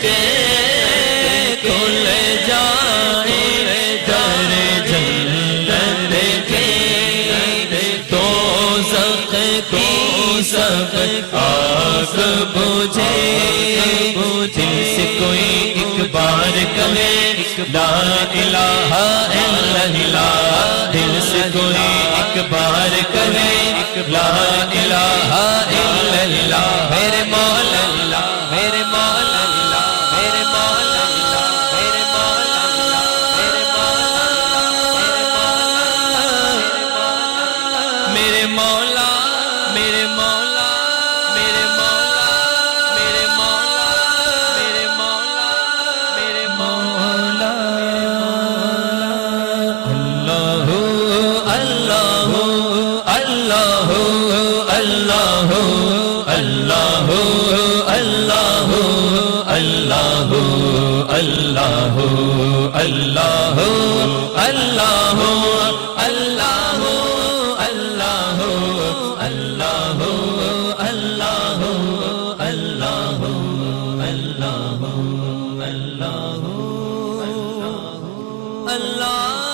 کے کھل جائے در جنت کے دوزخ کی سب آگ بجھے دل سے کوئی ایک بار کہے لا الہ الا اللہ دل سے کوئی ایک بار کہے لا الہ الا اللہ میرے مولا اللہ میرے مولا اللہ میرے مولا اللہ میرے مولا اللہ میرے مولا میرے مولا میرے مولا میرے مولا میرے مولا میرے مولا میرے مولا اللہ اللہ اللہ اللہ اللہ اللہ اللہ اللہ اللہ اللہ اللہ اللہ اللہ اللہ اللہ اللہ اللہ